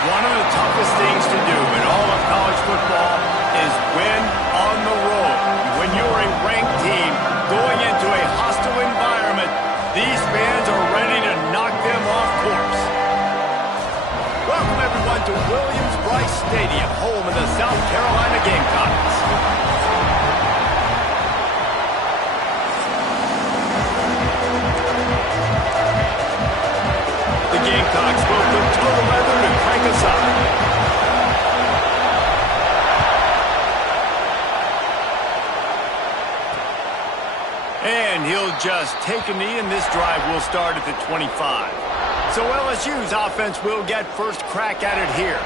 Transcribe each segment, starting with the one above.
One of the toughest things to do in all of college football is win on the road. When you're a ranked team going into a hostile environment, these fans are ready to knock them off course. Welcome, everyone, to Williams-Brice Stadium, home of the South Carolina Gamecocks. The Gamecocks will put total leather to crank us up. And he'll just take a knee, and this drive will start at the 25. So LSU's offense will get first crack at it here.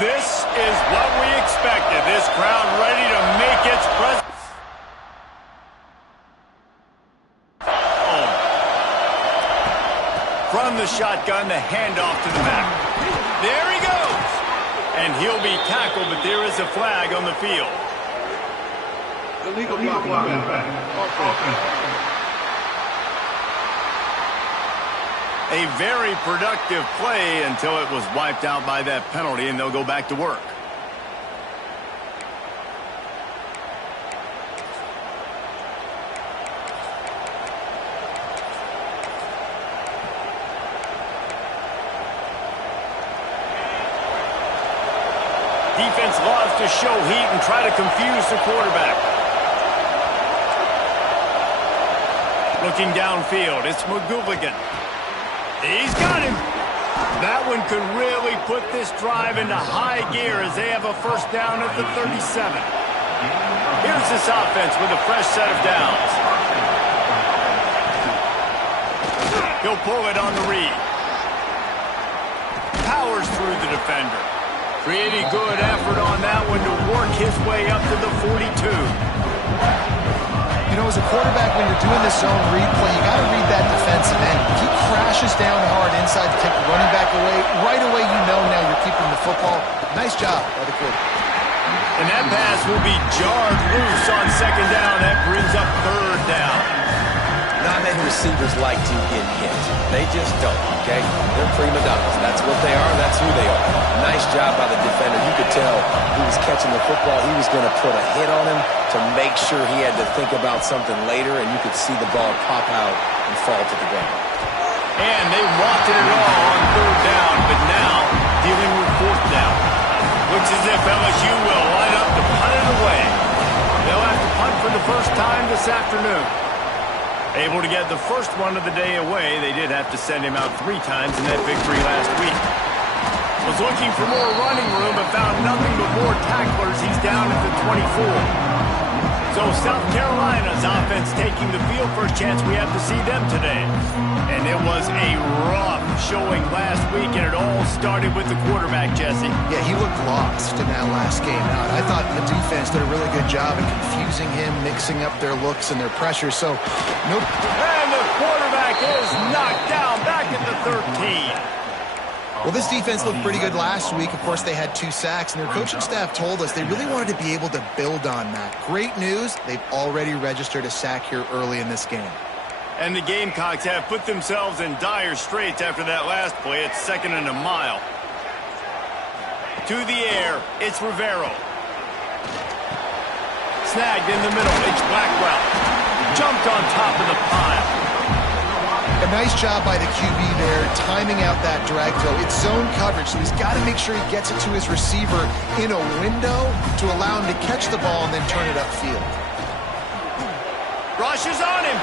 This is what we expected. This crowd ready to make its presence. From the shotgun, the handoff to the back. There he goes. And he'll be tackled, but there is a flag on the field. Illegal blocking. A very productive play until it was wiped out by that penalty, and they'll go back to work. Defense loves to show heat and try to confuse the quarterback. Looking downfield, it's McGooligan. He's got him. That one could really put this drive into high gear as they have a first down at the 37. Here's this offense with a fresh set of downs. He'll pull it on the read. Powers through the defender. Pretty good effort on that one to work his way up to the 42. You know, as a quarterback, when you're doing this zone read play, you got to read that defensive end. If he crashes down hard inside to take the running back away, right away you know now you're keeping the football. Nice job by the quarterback. And that pass will be jarred loose on second down. That brings up third down. Not many receivers like to get hit. They just don't, okay? They're prima donnas. That's what they are. That's who they are. Nice job by the defender. You could tell he was catching the football. He was going to put a hit on him to make sure he had to think about something later, and you could see the ball pop out and fall to the ground. And they walked it all on third down, but now dealing with fourth down. Looks as if LSU will line up to punt it away. They'll have to punt for the first time this afternoon. Able to get the first one of the day away, they did have to send him out 3 times in that victory last week. Was looking for more running room, but found nothing but more tacklers. He's down at the 24. So South Carolina's offense taking the field. First chance we have to see them today. And it was a rough showing last week, and it all started with the quarterback, Jesse. Yeah, he looked lost in that last game out. I thought the defense did a really good job of confusing him, mixing up their looks and their pressure. So, nope. And the quarterback is knocked down back at the 13. Well, this defense looked pretty good last week. Of course, they had 2 sacks, and their coaching staff told us they really wanted to be able to build on that. Great news, they've already registered a sack here early in this game. And the Gamecocks have put themselves in dire straits after that last play. It's 2nd and a mile. To the air, it's Rivero. Snagged in the middle, it's Blackwell. Jumped on top of the pile. A nice job by the QB there, timing out that drag throw. It's zone coverage, so he's got to make sure he gets it to his receiver in a window to allow him to catch the ball and then turn it upfield. Rush is on him.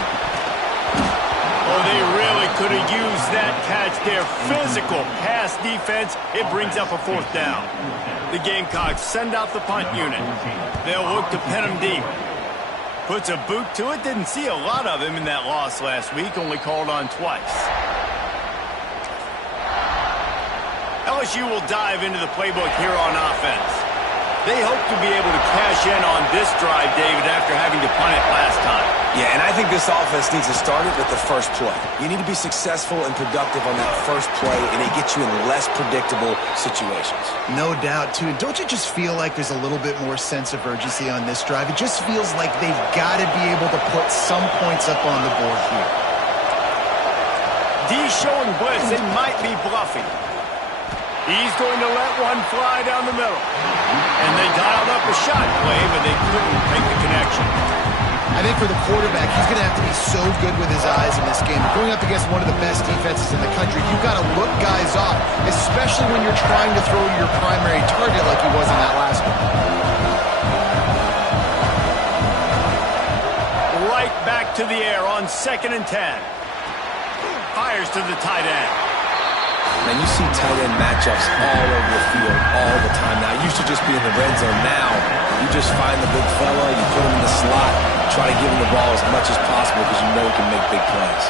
Oh, they really could have used that catch there. Physical pass defense. It brings up a 4th down. The Gamecocks send out the punt unit. They'll look to pin him deep. Puts a boot to it. Didn't see a lot of him in that loss last week. Only called on twice. LSU will dive into the playbook here on offense. They hope to be able to cash in on this drive, David, after having to punt it last time. Yeah, and I think this offense needs to start it with the first play. You need to be successful and productive on that first play, and it gets you in less predictable situations. No doubt, too. And don't you just feel like there's a little bit more sense of urgency on this drive? It just feels like they've got to be able to put some points up on the board here. D showing blitz. They might be bluffing. He's going to let one fly down the middle. And they dialed up a shot play, but they couldn't make the connection. I think for the quarterback, he's going to have to be so good with his eyes in this game. Going up against one of the best defenses in the country, you've got to look guys off, especially when you're trying to throw your primary target like he was in that last one. Right back to the air on 2nd and 10. Fires to the tight end. Man, you see tight end matchups all over the field all the time now. It used to just be in the red zone. Now, you just find the big fella, you put him in the slot, try to give him the ball as much as possible because you know he can make big plays.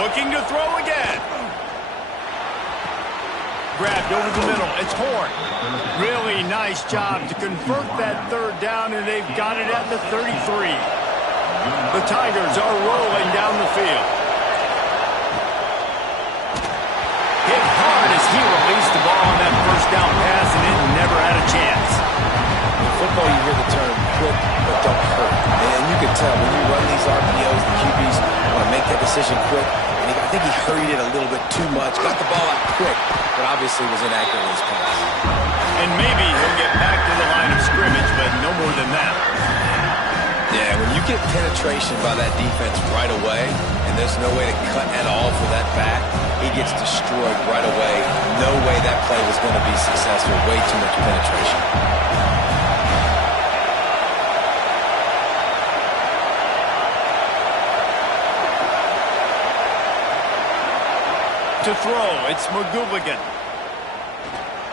Looking to throw again. Grabbed over the middle. It's Horn. Really nice job to convert that 3rd down, and they've got it at the 33. The Tigers are rolling down the field. Hit hard as he released the ball on that 1st down pass, and it never had a chance. In football, you hear the term quick but don't hurt. And you can tell when you run these RPOs, the QBs want to make that decision quick. And I think he hurried it a little bit too much, got the ball out quick, but obviously was inaccurate in his pass. And maybe he'll get back to the line of scrimmage, but no more than that. Yeah, when you get penetration by that defense right away, and there's no way to cut at all for that back, he gets destroyed right away. No way that play was going to be successful. Way too much penetration. To throw, it's McGooligan.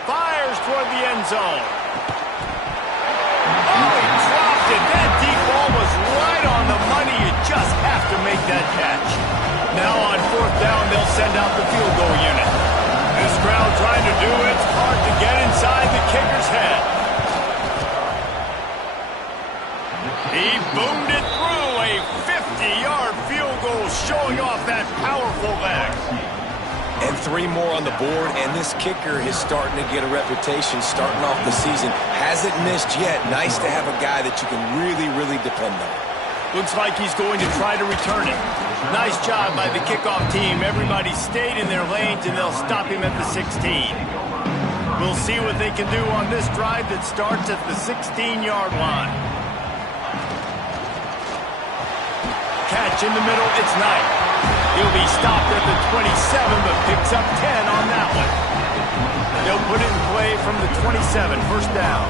Fires toward the end zone. Oh, he dropped it. That deep ball was right on the money. You just have to make that catch. Now on 4th down, they'll send out the field goal unit. This crowd trying to do it. It's hard to get inside the kicker's head. He boomed it through. A 50-yard field goal showing off that powerful leg. And 3 more on the board, and this kicker is starting to get a reputation starting off the season. Hasn't missed yet. Nice to have a guy that you can really, really depend on. Looks like he's going to try to return it. Nice job by the kickoff team. Everybody stayed in their lanes, and they'll stop him at the 16. We'll see what they can do on this drive that starts at the 16-yard line. Catch in the middle. It's Knight. He'll be stopped at the 27, but picks up 10 on that one. They'll put it in play from the 27, 1st down.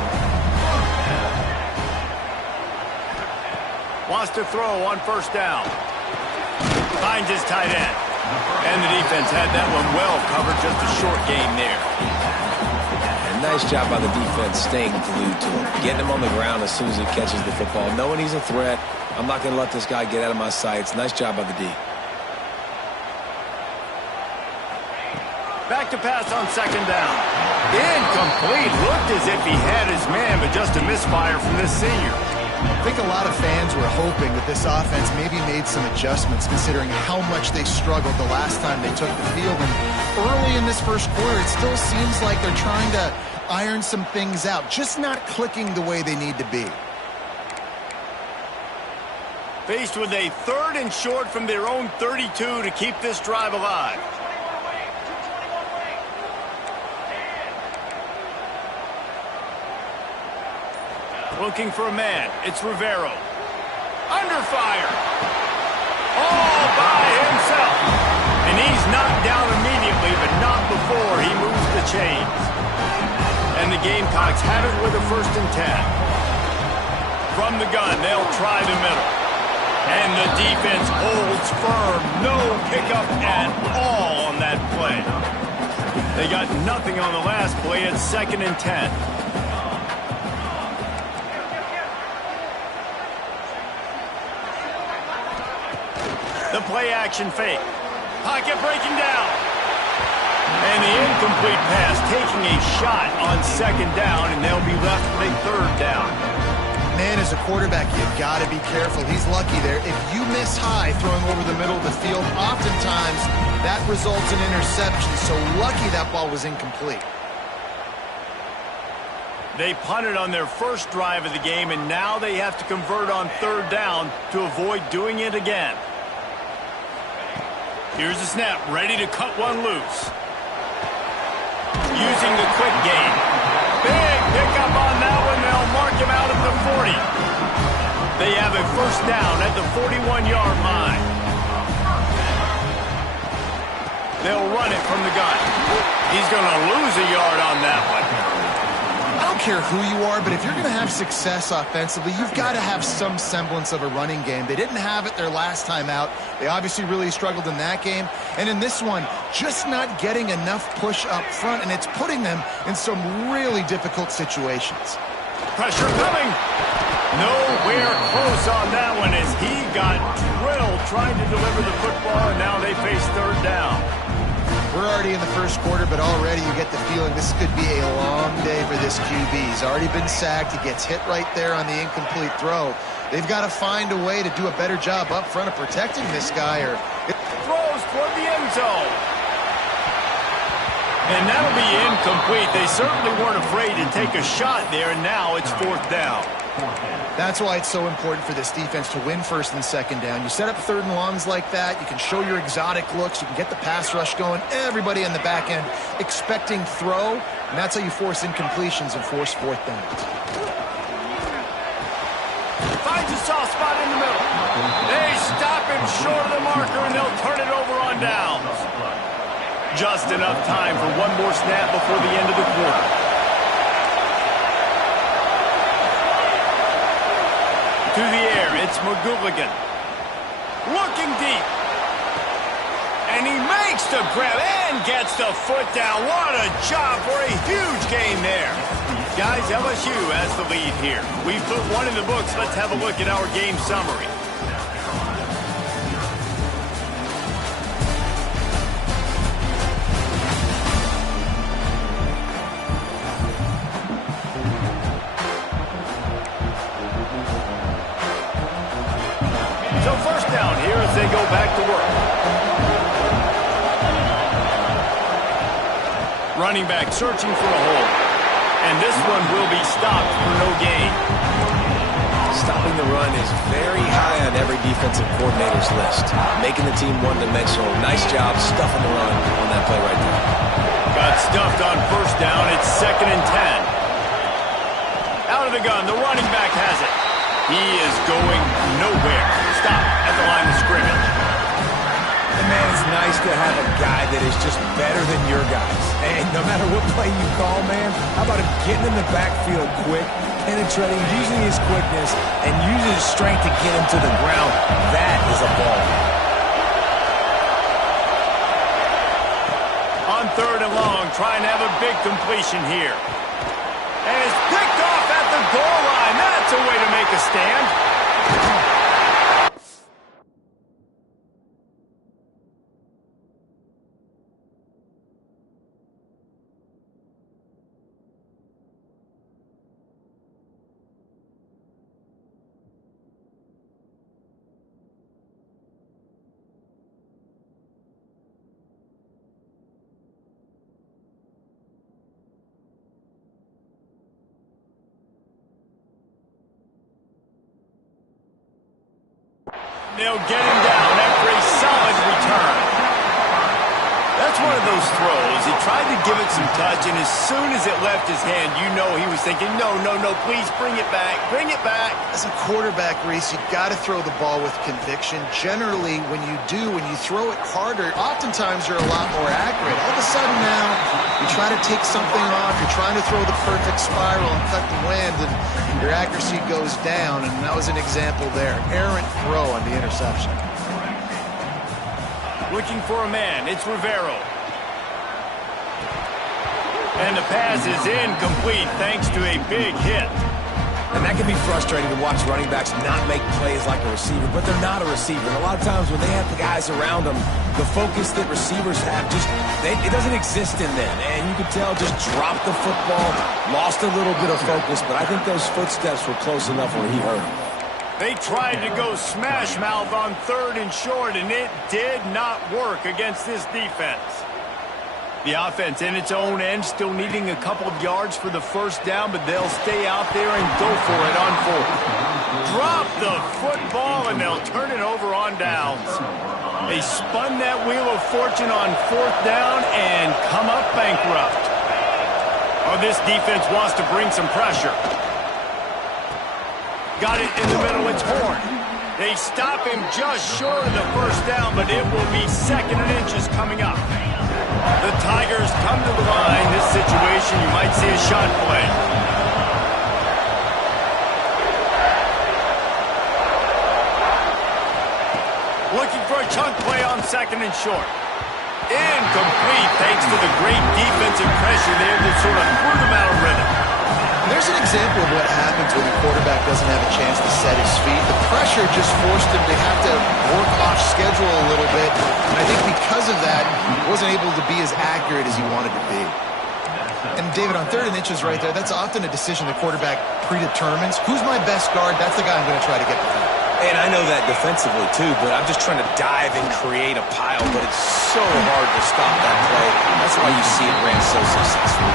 Wants to throw on 1st down. Finds his tight end. And the defense had that one well covered, just a short gain there. And nice job by the defense staying glued to him. Getting him on the ground as soon as he catches the football. Knowing he's a threat, I'm not going to let this guy get out of my sights. Nice job by the D. Back to pass on 2nd down. Incomplete. Looked as if he had his man, but just a misfire from this senior. I think a lot of fans were hoping that this offense maybe made some adjustments considering how much they struggled the last time they took the field. And early in this 1st quarter, it still seems like they're trying to iron some things out, just not clicking the way they need to be. Faced with a 3rd and short from their own 32 to keep this drive alive. Looking for a man. It's Rivero. Under fire. All by himself. And he's knocked down immediately, but not before he moves the chains. And the Gamecocks have it with a 1st and 10. From the gun, they'll try the middle. And the defense holds firm. No pickup at all on that play. They got nothing on the last play. It's 2nd and 10. The play action fake. Pocket breaking down. And the incomplete pass taking a shot on second down, and they'll be left with a third down. Man, as a quarterback, you've got to be careful. He's lucky there. If you miss high throwing over the middle of the field, oftentimes that results in interception. So lucky that ball was incomplete. They punted on their first drive of the game, and now they have to convert on third down to avoid doing it again. Here's the snap, ready to cut one loose. Using the quick game. Big pickup on that one. They'll mark him out at the 40. They have a first down at the 41-yard line. They'll run it from the gun. He's going to lose a yard on that one. I don't care who you are, but if you're going to have success offensively, you've got to have some semblance of a running game. They didn't have it their last time out. They obviously really struggled in that game. And in this one, just not getting enough push up front, and it's putting them in some really difficult situations. Pressure coming. Nowhere close on that one as he got drilled trying to deliver the football, and now they face third down. We're already in the first quarter, but already you get the feeling this could be a long day for this QB. He's already been sacked. He gets hit right there on the incomplete throw. They've got to find a way to do a better job up front of protecting this guy. Or throws toward the end zone. And that'll be incomplete. They certainly weren't afraid to take a shot there, and now it's fourth down. That's why it's so important for this defense to win first and second down. You set up third and longs like that, you can show your exotic looks, you can get the pass rush going, everybody on the back end expecting throw, and that's how you force incompletions and force fourth downs. Finds a soft spot in the middle. They stop him short of the marker, and they'll turn it over on downs. Just enough time for one more snap before the end of the quarter. To the air, it's McGooligan. Looking deep. And he makes the grab and gets the foot down. What a job for a huge gain there. Guys, LSU has the lead here. We've put one in the books. Let's have a look at our game summary. So first down here as they go back to work. Running back searching for a hole. And this one will be stopped for no gain. Stopping the run is very high on every defensive coordinator's list. Making the team one-dimensional. Nice job stuffing the run on that play right there. Got stuffed on first down. It's 2nd and 10. Out of the gun. The running back has it. He is going nowhere. Stop at the line of scrimmage. And man, it's nice to have a guy that is just better than your guys. And no matter what play you call, man, how about him getting in the backfield quick, penetrating, using his quickness, and using his strength to get him to the ground. That is a ball. On third and long, trying to have a big completion here. And it's picked off at the goal line. That's a way to make a stand. They'll get him down after a solid return. That's one of those throws. He tried to give it some touch, and as soon as it left his hand, you know he was thinking, no, please bring it back, bring it back. As a quarterback, Reese, you've got to throw the ball with conviction. Generally, when you do, when you throw it harder, oftentimes you're a lot more accurate. All of a sudden now, you try to take something off, you're trying to throw the perfect spiral and cut the wind, and your accuracy goes down, and that was an example there. Errant throw on the interception. Looking for a man, it's Rivero. And the pass is incomplete thanks to a big hit. And that can be frustrating to watch running backs not make plays like a receiver, but they're not a receiver. And a lot of times when they have the guys around them, the focus that receivers have it doesn't exist in them. And you can tell just dropped the football, lost a little bit of focus, but I think those footsteps were close enough where he heard them. They tried to go smash mouth on 3rd and short, and it did not work against this defense. The offense in its own end still needing a couple of yards for the first down, but they'll stay out there and go for it on 4th. Drop the football, and they'll turn it over on downs. They spun that wheel of fortune on 4th down and come up bankrupt. Oh, this defense wants to bring some pressure. Got it in the middle, it's Horn. They stop him just short of the first down, but it will be 2nd and inches coming up. The Tigers come to the line. This situation, you might see a shot play. Looking for a chunk play on 2nd and short. Incomplete thanks to the great defensive pressure there that sort of threw them out of rhythm. There's an example of what happens when the quarterback doesn't have a chance to set his feet. The pressure just forced him to have to work off schedule a little bit. And I think because of that, he wasn't able to be as accurate as he wanted to be. And David, on 3rd and inches right there, that's often a decision the quarterback predetermines. Who's my best guard? That's the guy I'm going to try to get to. And I know that defensively too, but I'm just trying to dive and create a pile, but it's so hard to stop that play. That's why you see it ran so successful.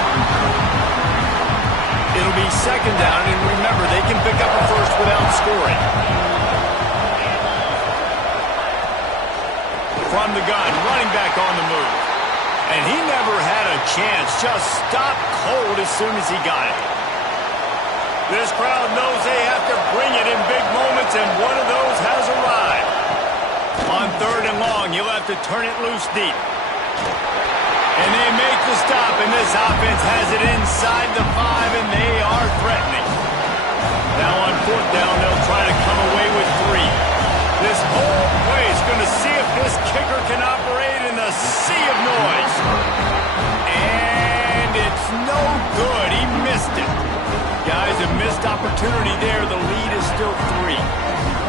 It'll be 2nd down, and remember, they can pick up a first without scoring. From the gun, running back on the move. And he never had a chance, just stopped cold as soon as he got it. This crowd knows they have to bring it in big moments, and one of those has arrived. On 3rd and long, you'll have to turn it loose deep. And they make the stop, and this offense has it inside the 5, and they are threatening. Now on 4th down, they'll try to come away with 3. This whole play is going to see if this kicker can operate in the sea of noise. And it's no good. He missed it. Guys, a missed opportunity there. The lead is still 3.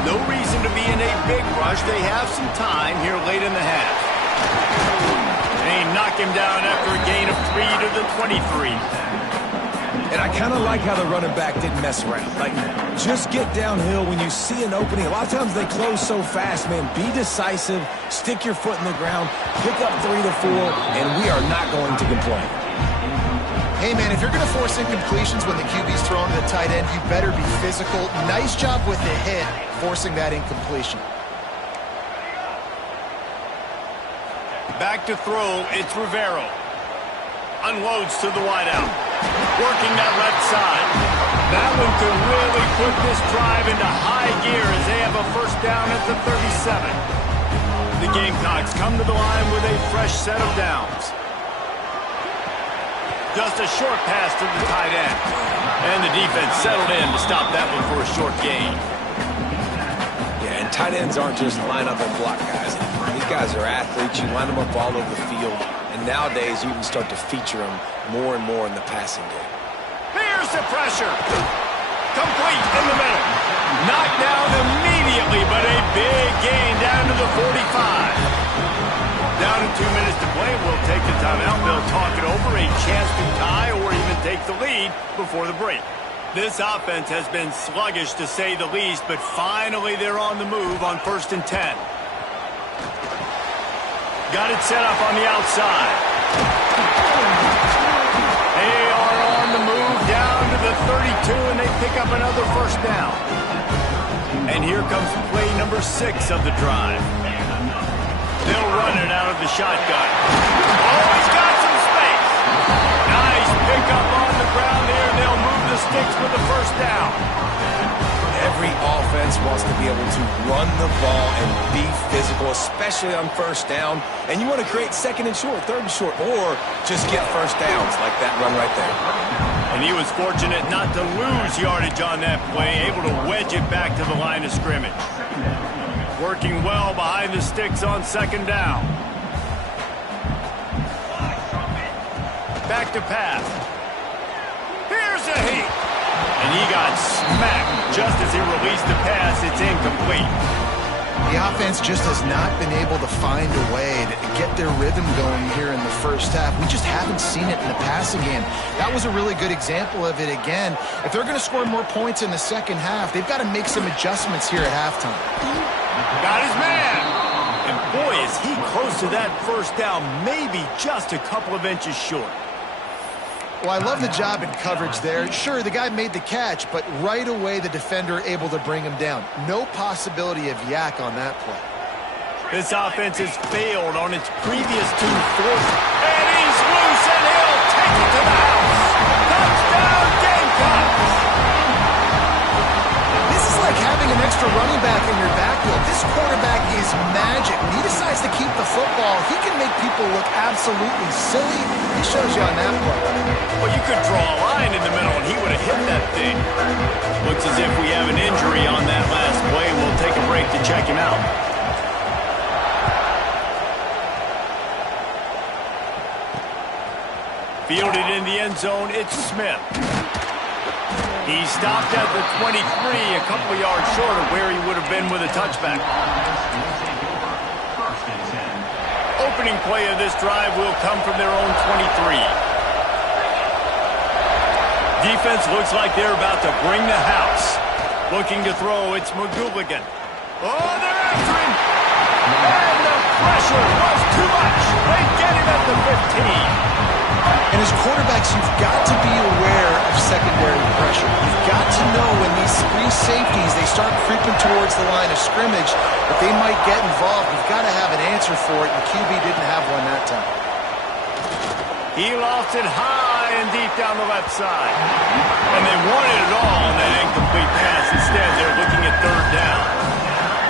No reason to be in a big rush. They have some time here late in the half. They knock him down after a gain of 3 to the 23. And I kind of like how the running back didn't mess around. Like, just get downhill when you see an opening. A lot of times they close so fast, man. Be decisive, stick your foot in the ground, pick up 3 to 4, and we are not going to complain. Hey, man, if you're going to force incompletions when the QB's throwing to the tight end, you better be physical. Nice job with the hit, forcing that incompletion. Back to throw, it's Rivero. Unloads to the wideout. Working that left side. That one could really put this drive into high gear as they have a first down at the 37. The Gamecocks come to the line with a fresh set of downs. Just a short pass to the tight end. And the defense settled in to stop that one for a short gain. Yeah, and tight ends aren't just line up and block guys anymore. These guys are athletes. You line them up all over the field. And nowadays, you can start to feature them more and more in the passing game. Here's the pressure. Complete in the middle. Knocked down immediately, but a big gain down to the 45. Down to 2 minutes to play. We'll take the timeout. They'll talk it over. A chance to tie or even take the lead before the break. This offense has been sluggish to say the least, but finally they're on the move on 1st and 10. Got it set up on the outside. They are on the move down to the 32, and they pick up another first down. And here comes play number 6 of the drive. They'll run it out of the shotgun. Oh, he's got some space. Nice pickup on the ground there. They'll move the sticks for the first down. Every offense wants to be able to run the ball and be physical, especially on first down. And you want to create 2nd and short, 3rd and short, or just get first downs like that run right there. And he was fortunate not to lose yardage on that play, able to wedge it back to the line of scrimmage. Working well behind the sticks on 2nd down. Back to pass. Here's a heat. And he got smacked just as he released the pass. It's incomplete. The offense just has not been able to find a way to get their rhythm going here in the first half. We just haven't seen it in the passing game. That was a really good example of it again. If they're going to score more points in the second half, they've got to make some adjustments here at halftime. Got his man. And boy, is he close to that first down, maybe just a couple of inches short. Well, I love the job in coverage there. Sure, the guy made the catch, but right away the defender able to bring him down. No possibility of yak on that play. This offense has failed on its previous 2 fourths. And he's loose, and he'll take it to the house. Touchdown, Gamecocks! This is like having an extra running back in your backfield. This quarterback is magic. When he decides to keep the football, he can make people look absolutely silly. He shows you on that play. Well, you could draw a line in the middle, and he would have hit that thing. Looks as if we have an injury on that last play, and we'll take a break to check him out. Fielded in the end zone, it's Smith. He stopped at the 23, a couple of yards short of where he would have been with a touchback. Opening play of this drive will come from their own 23. Defense looks like they're about to bring the house. Looking to throw, it's McGooligan. Oh, they're after him! And the pressure was too much. They get him at the 15. And as quarterbacks, you've got to be aware of secondary pressure. You've got to know when these free safeties, they start creeping towards the line of scrimmage, that they might get involved. You've got to have an answer for it, and QB didn't have one that time. He lost it high and deep down the left side. And they wanted it all on that incomplete pass. Instead, they're looking at third down.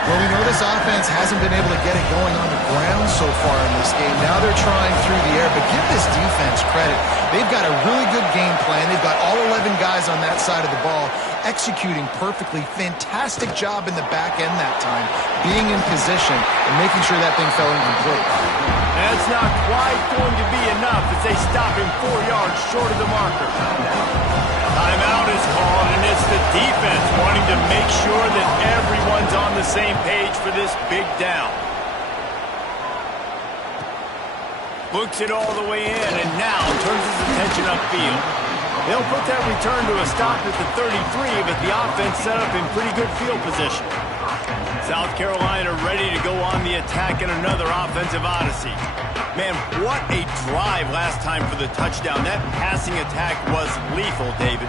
Well, we know this offense hasn't been able to get it going on the ground so far in this game. Now they're trying through the air, but give this defense credit. They've got a really good game plan. They've got all 11 guys on that side of the ball executing perfectly. Fantastic job in the back end that time, being in position and making sure that thing fell incomplete. That's not quite going to be enough as they stop him 4 yards short of the marker. Timeout is called, and it's the defense wanting to make sure that everyone's on the same page for this big down. Looks it all the way in, and now turns his attention upfield. They'll put that return to a stop at the 33, but the offense set up in pretty good field position. South Carolina ready to go on the attack in another offensive odyssey. Man, what a drive last time for the touchdown. That passing attack was lethal, David.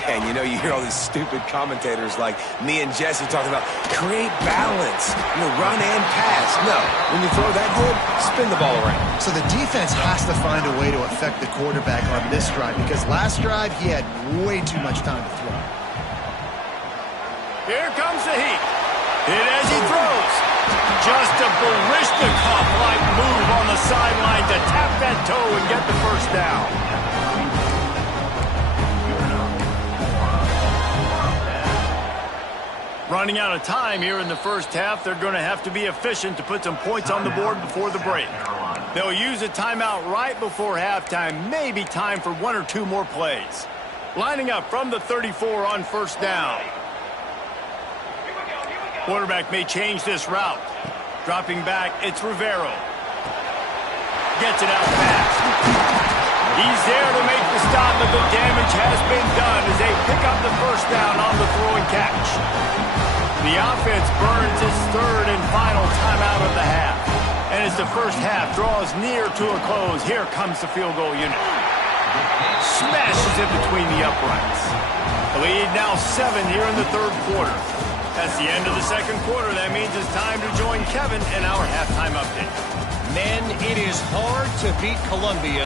Yeah, and you know, you hear all these stupid commentators like me and Jesse talking about create balance, run and pass. No, when you throw that good, spin the ball around. So the defense has to find a way to affect the quarterback on this drive, because last drive he had way too much time to throw. Here comes the heat. Hit as he throws. Just a Baryshnikov-like move on the sideline to tap that toe and get the first down. Running out of time here in the first half, they're going to have to be efficient to put some points on the board before the break. They'll use a timeout right before halftime, maybe time for 1 or 2 more plays. Lining up from the 34 on first down. Quarterback may change this route. Dropping back, it's Rivero. Gets it out fast. He's there to make the stop, but the damage has been done as they pick up the first down on the throw and catch. The offense burns its third and final timeout of the half. And as the first half draws near to a close, here comes the field goal unit. Smashes it between the uprights. The lead now 7 here in the third quarter. That's the end of the second quarter. That means it's time to join Kevin in our halftime update. Men, it is hard to beat Columbia.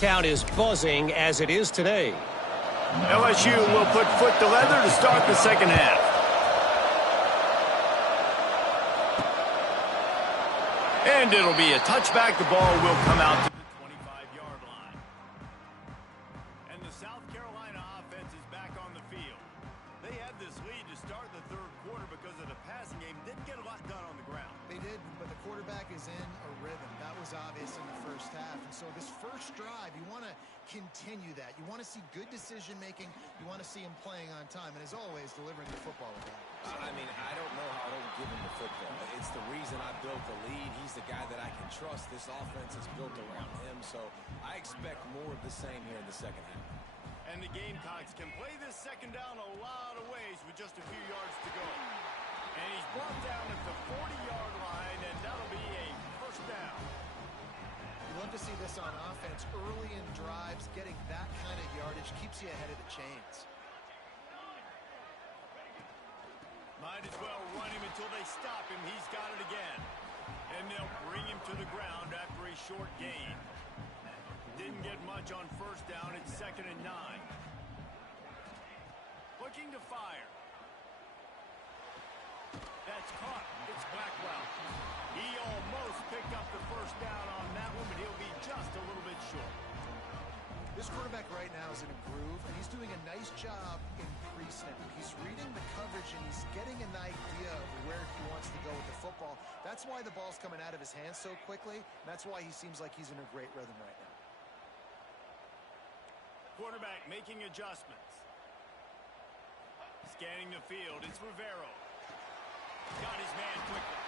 Town is buzzing as it is today. LSU will put foot to leather to start the second half. And it'll be a touchback. The ball will come out to the 25-yard line. And the South Carolina offense is back on the field. They had this lead to start the third quarter because of the passing game. Didn't get a lot done on the ground. They did, but the quarterback is in a rhythm. That was obvious in the first half. And so this first drive, you want to continue that. You want to see good decision-making. You want to see him playing on time. And as always, delivering the football with that. I mean, I don't know how I don't give him the football. It's the reason I built the lead. He's the guy that I can trust. This offense is built around him. So I expect more of the same here in the second half. And the Gamecocks can play this second down a lot of ways with just a few yards to go. And he's brought down at the 40-yard line, and that'll be a first down. You love to see this on offense. Early in drives, getting that kind of yardage keeps you ahead of the chains. Might as well run him until they stop him. He's got it again. And they'll bring him to the ground after a short gain. Didn't get much on first down. It's 2nd and 9. Looking to fire. That's caught. It's Blackwell. He almost picked up the first down on that one, but he'll be just a little bit short. This quarterback right now is in a groove, and he's doing a nice job in pre-snap. He's reading the coverage, and he's getting an idea of where he wants to go with the football. That's why the ball's coming out of his hands so quickly, and that's why he seems like he's in a great rhythm right now. Quarterback making adjustments. Scanning the field, it's Rivero. Got his man quickly.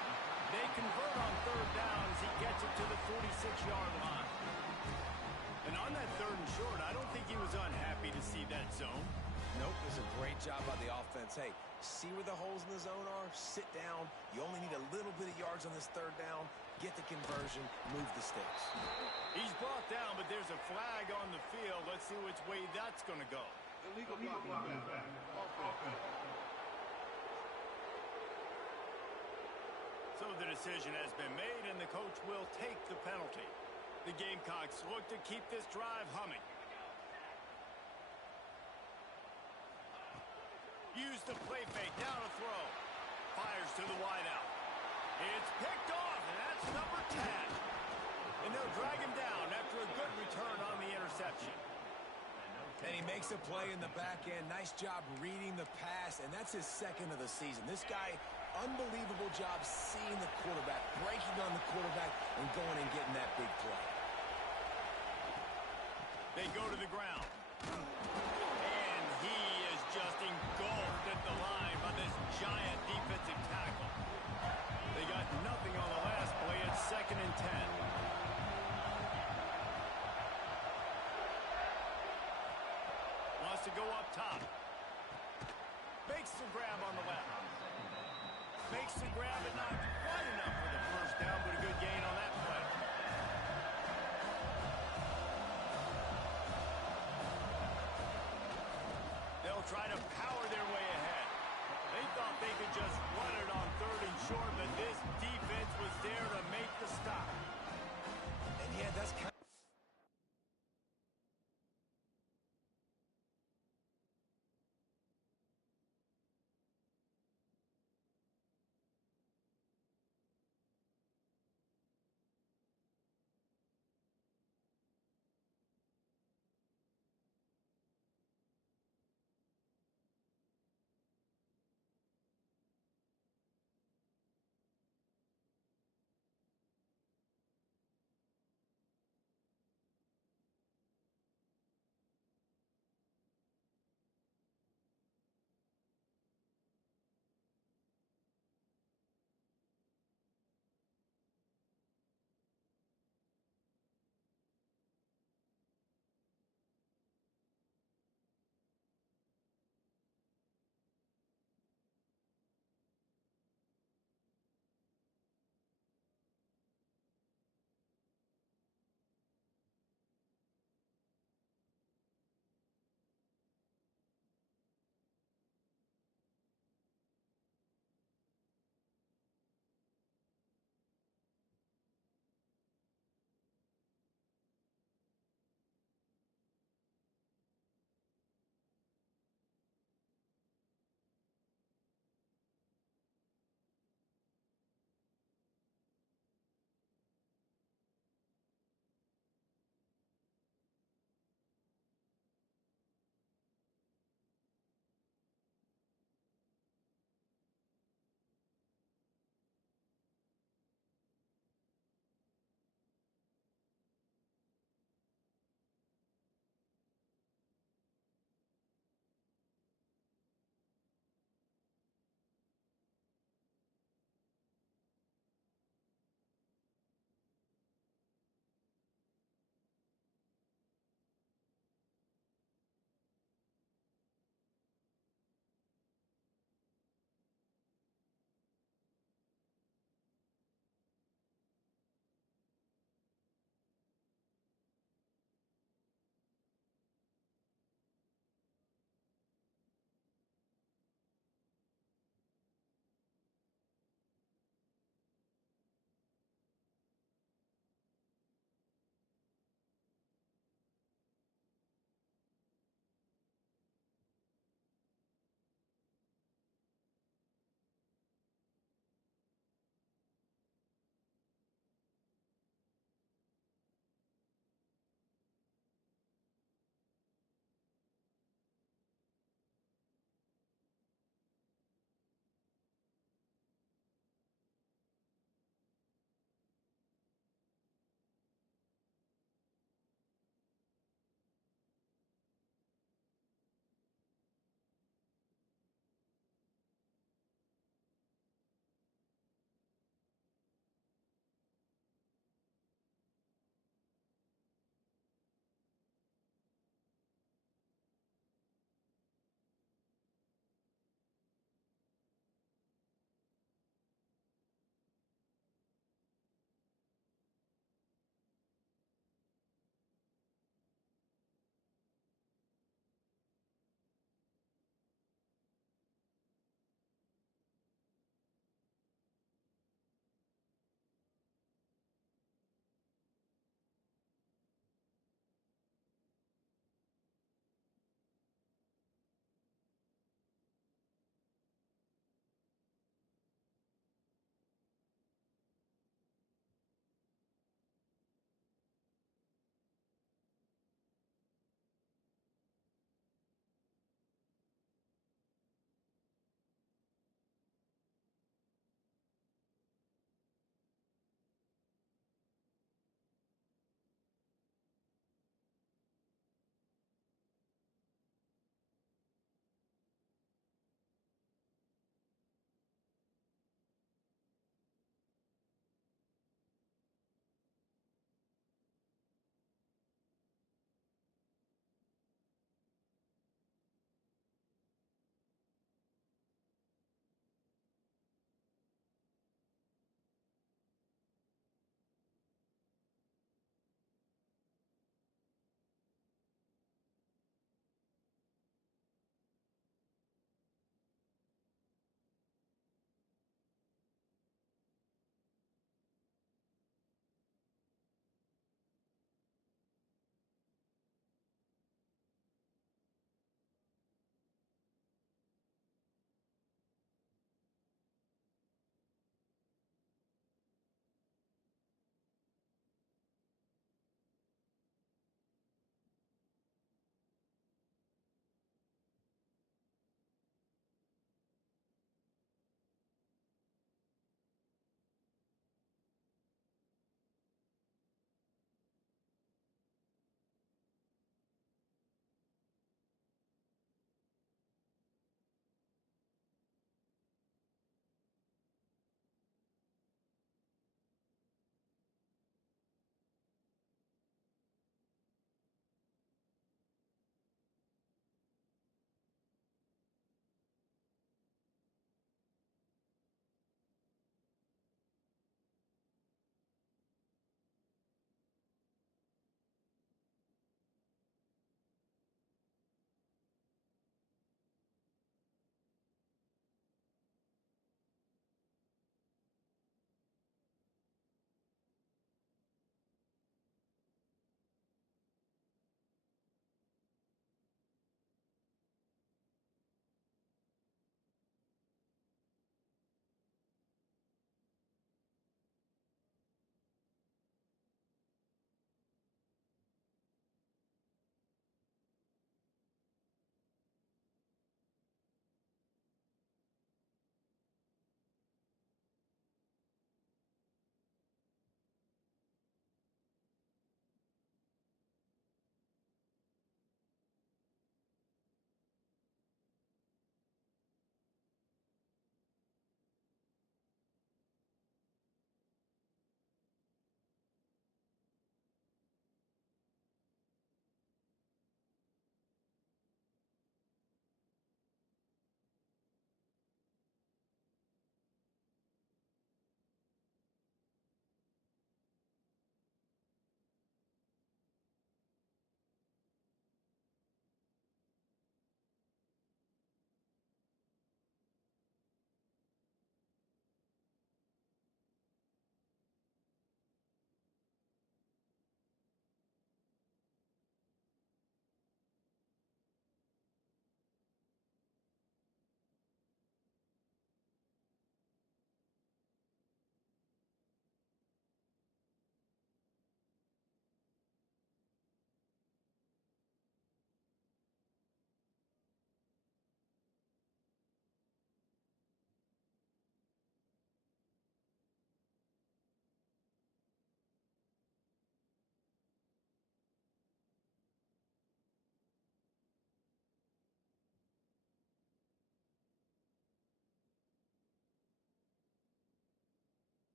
They convert on third down as he gets it to the 46-yard line. And on that 3rd and short, I don't think he was unhappy to see that zone. Nope, it was a great job by the offense. Hey, see where the holes in the zone are? Sit down. You only need a little bit of yards on this 3rd down. Get the conversion. Move the sticks. He's brought down, but there's a flag on the field. Let's see which way that's going to go. Illegal blocking. So the decision has been made, and the coach will take the penalty. The Gamecocks look to keep this drive humming. Use the play fake, down a throw. Fires to the wideout. It's picked off, and that's number 10. And they'll drag him down after a good return on the interception. And he makes a play in the back end. Nice job reading the pass, and that's his 2nd of the season. This guy, unbelievable job seeing the quarterback, breaking on the quarterback, and going and getting that big play. They go to the ground. And he is just engulfed at the line by this giant defensive tackle. They got nothing on the last play. It's 2nd and 10. Wants to go up top. Makes the grab on the left. Makes the grab, but not quite enough for the first down, but a good gain on that play. They'll try to power their way ahead. They thought they could just run it on 3rd and short, but this defense was there to make the stop. And yeah, that's kind of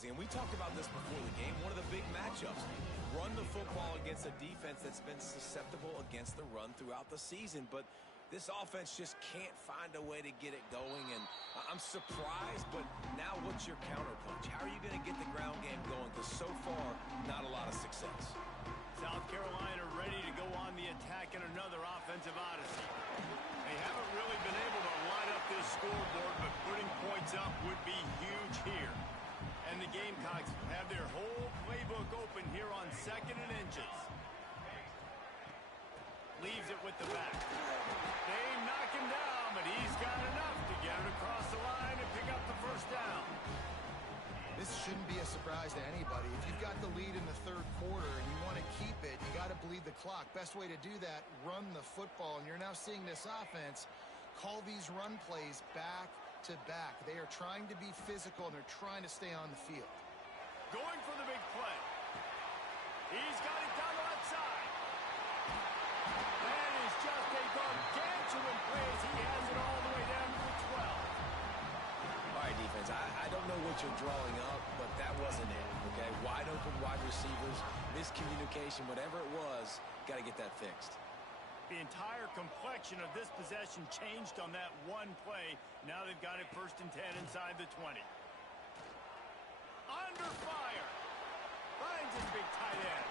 surprising. And we talked about this before the game. One of the big matchups. Run the football against a defense that's been susceptible against the run throughout the season. But this offense just can't find a way to get it going. And I'm surprised, but now what's your counterpunch? How are you going to get the ground game going? Because so far, not a lot of success. South Carolina ready to go on the attack in another offensive odyssey. They haven't really been able to line up this scoreboard, but putting points up would be huge here. And the Gamecocks have their whole playbook open here on 2nd and inches. Leaves it with the back. They knock him down, but he's got enough to get it across the line and pick up the first down. This shouldn't be a surprise to anybody. If you've got the lead in the 3rd quarter and you want to keep it, you got to bleed the clock. Best way to do that, run the football. And you're now seeing this offense call these run plays back to back. They are trying to be physical, and they're trying to stay on the field. Going for the big play. He's got it down the left side. That is just a gargantuan play as he has it all the way down to the 12. All right, defense, I don't know what you're drawing up, but that wasn't it, okay? Wide open wide receivers, miscommunication, whatever it was, got to get that fixed. The entire complexion of this possession changed on that one play. Now they've got it 1st and 10 inside the 20. Under fire. Finds his big tight end.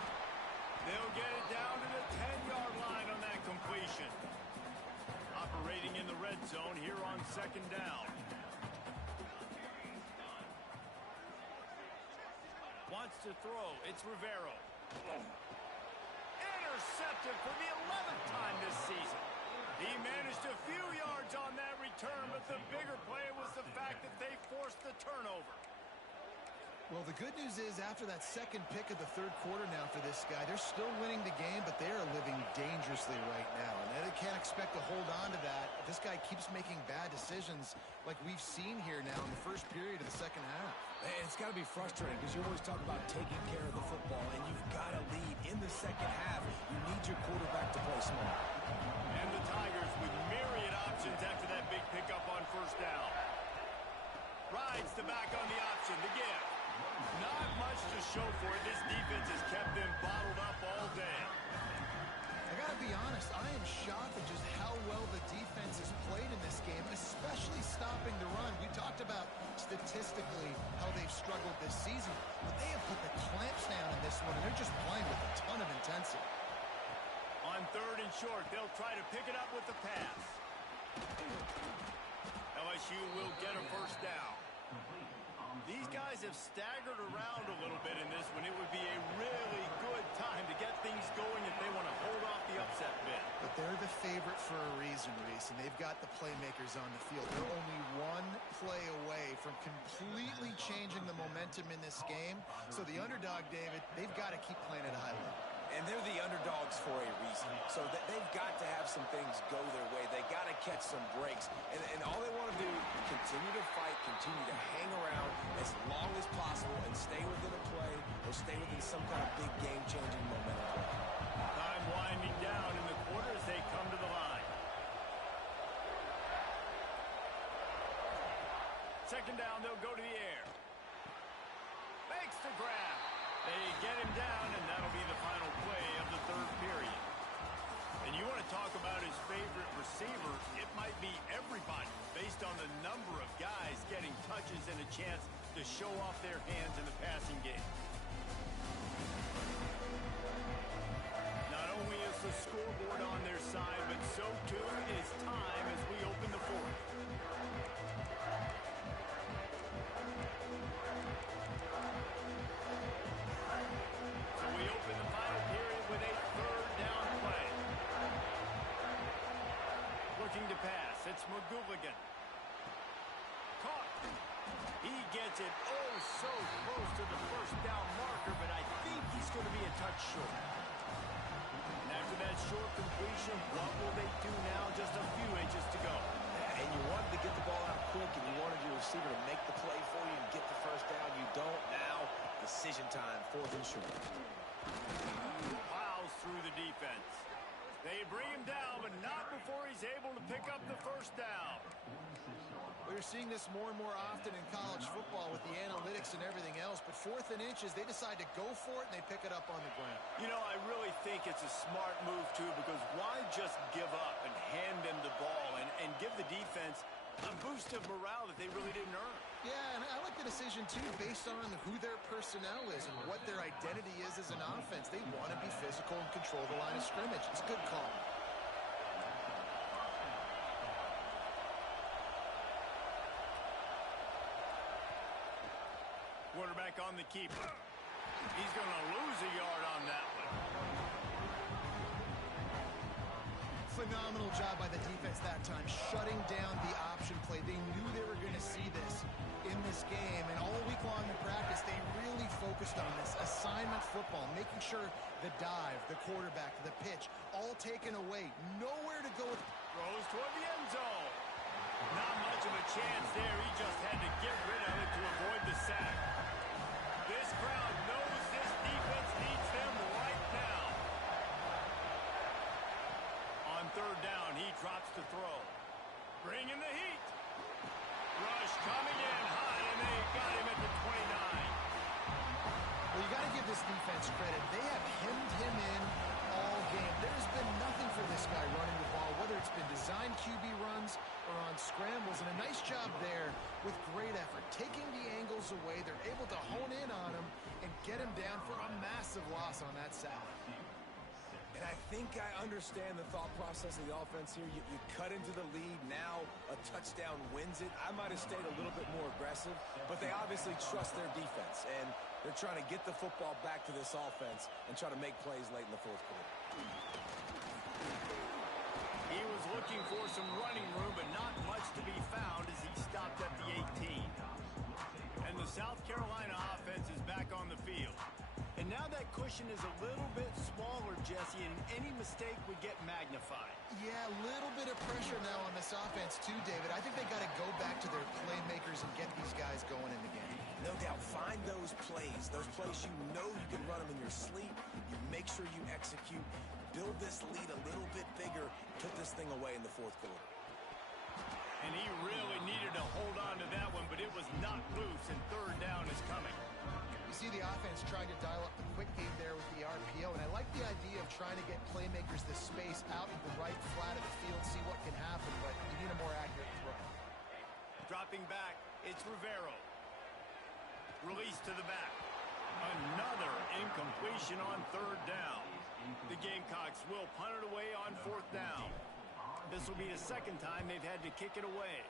They'll get it down to the 10-yard line on that completion. Operating in the red zone here on 2nd down. Wants to throw. It's Rivero. Intercepted for the 11th time this season. He managed a few yards on that return, but the bigger play was the fact that they forced the turnover. Well, the good news is after that 2nd pick of the 3rd quarter now for this guy, they're still winning the game, but they are living dangerously right now. And they can't expect to hold on to that. This guy keeps making bad decisions like we've seen here now in the 1st period of the 2nd half. And it's got to be frustrating because you always talk about taking care of the football, and you've got to lead in the 2nd half. You need your quarterback to play smart. And the Tigers with myriad options after that big pickup on 1st down. Rides the back on the option to give. Not much to show for it. This defense has kept them bottled up all day. I got to be honest, I am shocked at just how well the defense has played in this game, especially stopping the run. We talked about statistically how they've struggled this season, but they have put the clamps down in this one, and they're just playing with a ton of intensity. On 3rd and short, they'll try to pick it up with the pass. LSU will get a 1st down. These guys have staggered around a little bit in this one. It would be a really good time to get things going if they want to hold off the upset bid. But they're the favorite for a reason, Reese, and they've got the playmakers on the field. They're only one play away from completely changing the momentum in this game. So the underdog, David, they've got to keep playing at a high level. And they're the underdogs for a reason. So they've got to have some things go their way. They got to catch some breaks. And all they want to do, continue to fight, continue to hang around as long as possible and stay within a play or stay within some kind of big game-changing momentum play. Time winding down in the quarter as they come to the line. 2nd down, they'll go to the air. Makes the grab. They get him down, and that'll be the final play of the 3rd period. And you want to talk about his favorite receiver, it might be everybody based on the number of guys getting touches and a chance to show off their hands in the passing game. Not only is the scoreboard on their side, but so too is time as we open the 4th. So we open the final period with a 3rd down play. Looking to pass. It's McGooligan. Caught. He gets it so close to the 1st down marker, but I think he's going to be a touch short. And after that short completion, what will they do now? Just a few inches to go. Yeah, and you wanted to get the ball out quick, and you wanted your receiver to make the play for you and get the 1st down. You don't now. Decision time, 4th and short. Plows through the defense. They bring him down, but not before he's able to pick up the 1st down. Well, you're seeing this more and more often in college football with the analytics and everything else, but 4th and inches, they decide to go for it, and they pick it up on the ground. You know, I really think it's a smart move, too, because why just give up and hand them the ball and give the defense a boost of morale that they really didn't earn? Yeah, and I like the decision, too, based on who their personnel is and what their identity is as an offense. They want to be physical and control the line of scrimmage. It's a good call. Quarterback on the keeper. He's going to lose a yard on that one. Phenomenal job by the defense that time, shutting down the option play. They knew they were going to see this in this game, and all week long in practice, they really focused on this assignment football, making sure the dive, the quarterback, the pitch, all taken away. Nowhere to go with. Throws toward the end zone. Not much of a chance there. He just had to get rid of it to avoid the sack. This crowd knows this defense needs them right now. On 3rd down, he drops to throw. Bringing the heat. Rush coming in high, and they got him at the 29. Well, you got to give this defense credit. They have hemmed him in all game. There's been nothing for this guy running the ball, whether it's been designed QB runs or on scrambles, and a nice job there with great effort. Taking the angles away, they're able to hone in on him and get him down for a massive loss on that sack. And I think I understand the thought process of the offense here. You cut into the lead. Now a touchdown wins it. I might have stayed a little bit more aggressive, but they obviously trust their defense, and they're trying to get the football back to this offense and try to make plays late in the 4th quarter. He was looking for some running room, but not much to be found as he stopped at the 18. And the South Carolina offense is back on the field. And now that cushion is a little bit smaller, Jesse, and any mistake would get magnified. Yeah, a little bit of pressure now on this offense too, David. I think they got to go back to their playmakers and get these guys going in the game. No doubt. Find those plays you know you can run them in your sleep. You make sure you execute. Build this lead a little bit bigger. Put this thing away in the 4th quarter. And he really needed to hold on to that one, but it was not loose, and 3rd down is coming. You see the offense trying to dial up the quick game there with the RPO, and I like the idea of trying to get playmakers this space out in the right flat of the field, see what can happen, but you need a more accurate throw. Dropping back, it's Rivero. Release to the back. Another incompletion on 3rd down. The Gamecocks will punt it away on 4th down. This will be the 2nd time they've had to kick it away.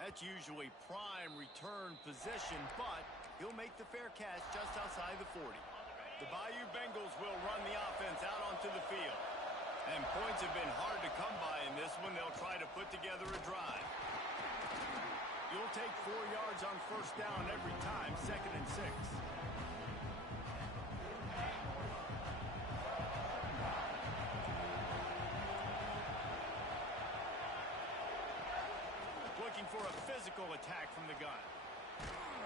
That's usually prime return position, but he'll make the fair catch just outside the 40. The Bayou Bengals will run the offense out onto the field. And points have been hard to come by in this one. They'll try to put together a drive. You'll take 4 yards on 1st down every time, 2nd and 6. Looking for a physical attack from the gun.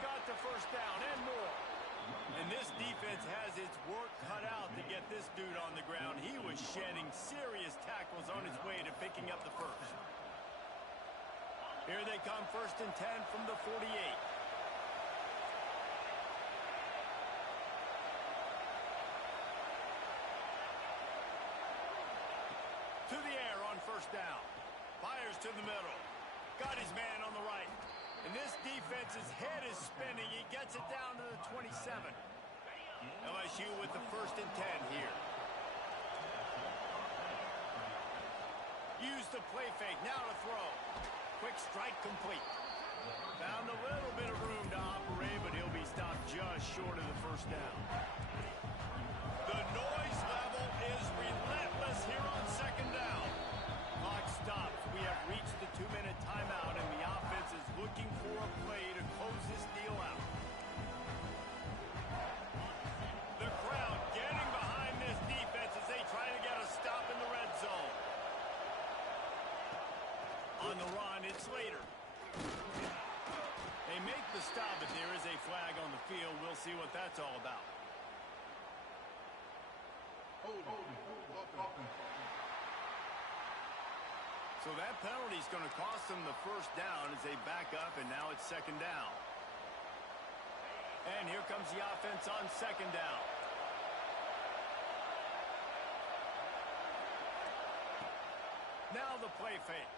Got the 1st down and more. And this defense has its work cut out to get this dude on the ground. He was shedding serious tackles on his way to picking up the 1st. Here they come, 1st and 10 from the 48. To the air on 1st down. Fires to the middle. Got his man on the right. And this defense's head is spinning. He gets it down to the 27. LSU with the 1st and 10 here. Use the play fake. Now to throw. Quick strike complete. Found a little bit of room to operate, but he'll be stopped just short of the 1st down. The noise level is relentless here on 2nd down. Clock stops. We have reached the 2-minute timeout, and the offense is looking for a play to close this deal out. The crowd getting behind this defense as they try to get a stop in the red zone. On the run, it's Slater. They make the stop, but there is a flag on the field. We'll see what that's all about. So So that penalty is going to cost them the first down as they back up, and now it's second down. And here comes the offense on second down. Now the play fake.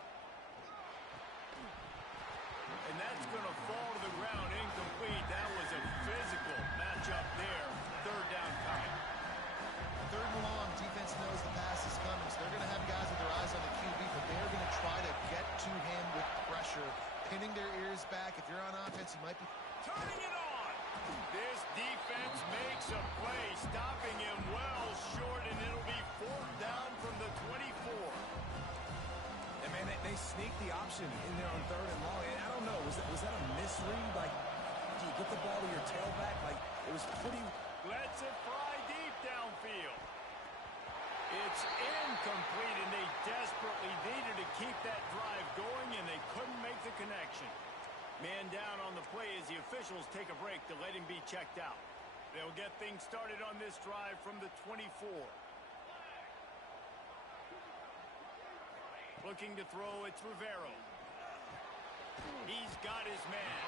And that's going to fall to the ground incomplete. That was a physical matchup there. Third down coming. Third and long, defense knows the pass is coming, so they're going to have guys with their eyes on the QB, but they're going to try to get to him with pressure, pinning their ears back. If you're on offense, you might be turning it on. This defense makes a play, stopping him well short, and it'll be fourth down from the 24. And, man, they sneak the option in there on third and long. And I don't know, was that a misread? Like, do you get the ball to your tailback? Like, it was pretty... Lets it fly deep downfield. It's incomplete, and they desperately needed to keep that drive going, and they couldn't make the connection. Man down on the play as the officials take a break to let him be checked out. They'll get things started on this drive from the 24. Looking to throw, it's Rivero. He's got his man.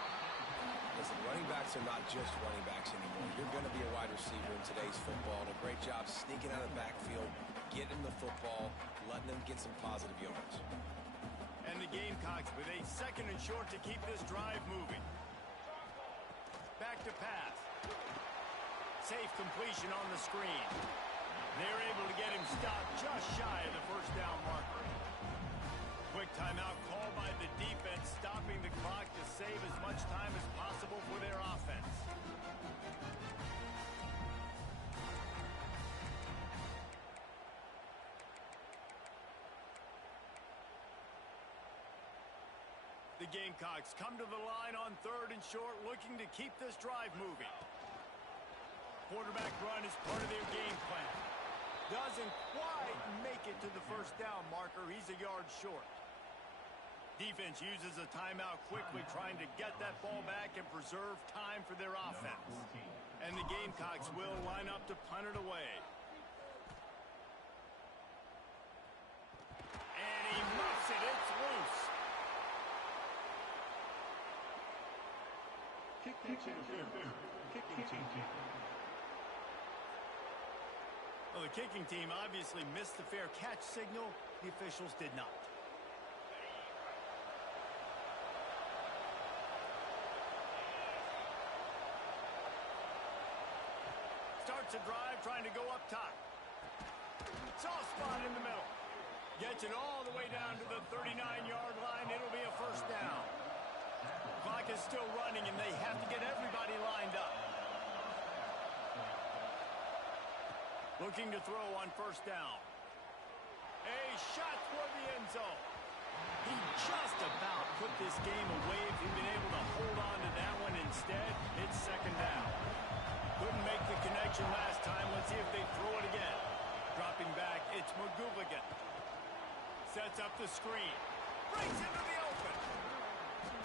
Listen, running backs are not just running backs anymore. You're going to be a wide receiver in today's football. And a great job sneaking out of the backfield, getting the football, letting them get some positive yards. And the Gamecocks with a second and short to keep this drive moving. Back to pass. Safe completion on the screen. They're able to get him stopped just shy of the first down marker. Quick timeout called by the defense, stopping the clock to save as much time as possible for their offense. The Gamecocks come to the line on third and short, looking to keep this drive moving. Quarterback run is part of their game plan. Doesn't quite make it to the first down marker. He's a yard short. Defense uses a timeout quickly, trying to get that ball back and preserve time for their offense. And the Gamecocks will line up to punt it away. And he muffs it. It's loose. Kicking team. Well, the kicking team obviously missed the fair catch signal. The officials did not. Starts a drive trying to go up top. Soft spot in the middle. Gets it all the way down to the 39-yard line. It'll be a first down. Clock is still running, and they have to get everybody lined up. Looking to throw on first down. A shot toward the end zone. He just about put this game away if he'd been able to hold on to that one. Instead, it's second down. Couldn't make the connection last time. Let's see if they throw it again. Dropping back, it's McGooligan. Sets up the screen. Breaks into the open.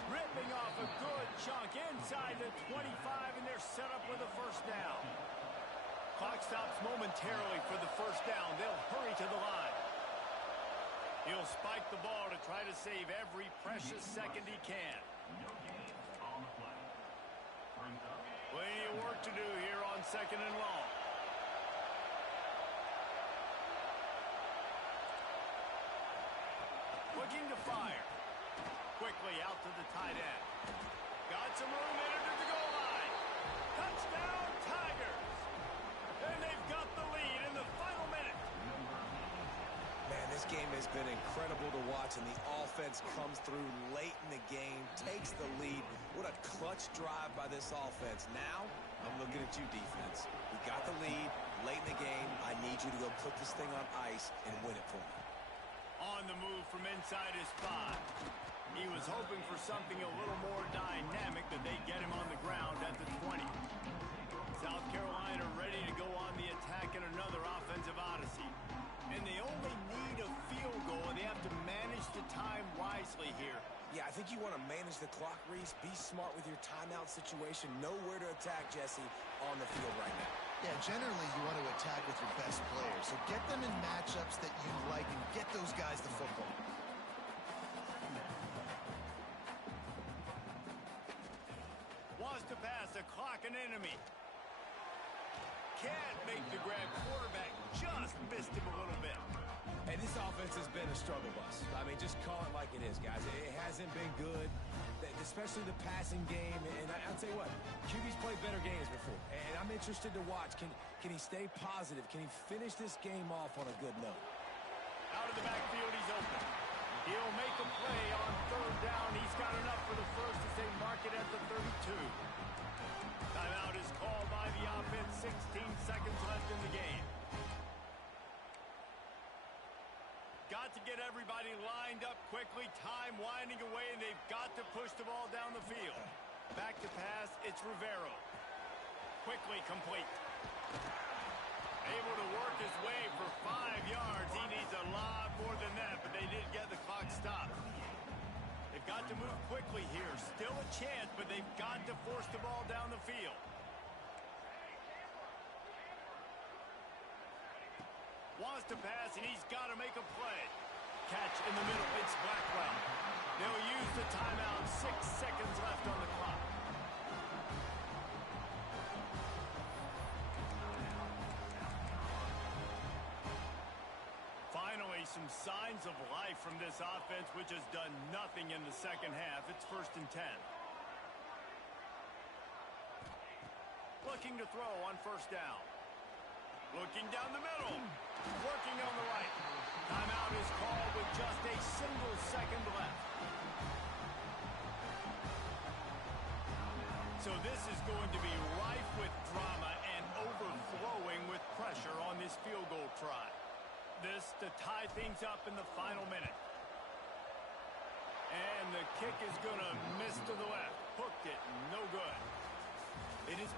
Ripping off a good chunk inside the 25, and they're set up with a first down. Clock stops momentarily for the first down. They'll hurry to the line. He'll spike the ball to try to save every precious second he can. Plenty of work to do here on second and long. Looking to fire. Quickly out to the tight end. Got some room in it at the goal line. Touchdown, Tigers. And they've got the lead in the final minute. Man, this game has been incredible to watch, and the offense comes through late in the game, takes the lead. What a clutch drive by this offense. Now, I'm looking at you, defense. You got the lead late in the game. I need you to go put this thing on ice and win it for me. On the move from inside his 5. He was hoping for something a little more dynamic, but they get him on the ground at the 20. South Carolina ready to go on the attack in another offensive odyssey. And they only need a field goal, and they have to manage the time wisely here. Yeah, I think you want to manage the clock, Reese. Be smart with your timeout situation. Know where to attack, Jesse, on the field right now. Yeah, generally you want to attack with your best players. So get them in matchups that you like and get those guys the football. the clock an enemy. Can't make the grab. Quarterback just missed him a little bit. Hey, this offense has been a struggle bus. I mean, just call it like it is, guys. It hasn't been good, especially the passing game. And I'll tell you what, QB's played better games before. And I'm interested to watch. Can he stay positive? Can he finish this game off on a good note? Out of the backfield, he's open. He'll make a play on third down. He's got enough for the first as they mark it at the 32. Timeout is called by the offense. 16 seconds left in the game. Got to get everybody lined up quickly. Time winding away, and they've got to push the ball down the field. Back to pass, it's Rivero. Quickly complete. Able to work his way for 5 yards. He needs a lot more than that, but they did get the clock stopped. They've got to move quickly here. Still a chance, but they've got to force the ball down the field. Wants to pass, and he's got to make a play. Catch in the middle. It's Blackwell. They'll use the timeout. 6 seconds left on the clock. Finally, some signs of life from this offense, which has done nothing in the second half. It's 1st and 10. Looking to throw on 1st down. Looking down the middle. Working on the right. Timeout is called with just a single second left. So this is going to be rife with drama and overflowing with pressure on this field goal try. This to tie things up in the final minute. And the kick is going to miss to the left. Hooked it. No good. It is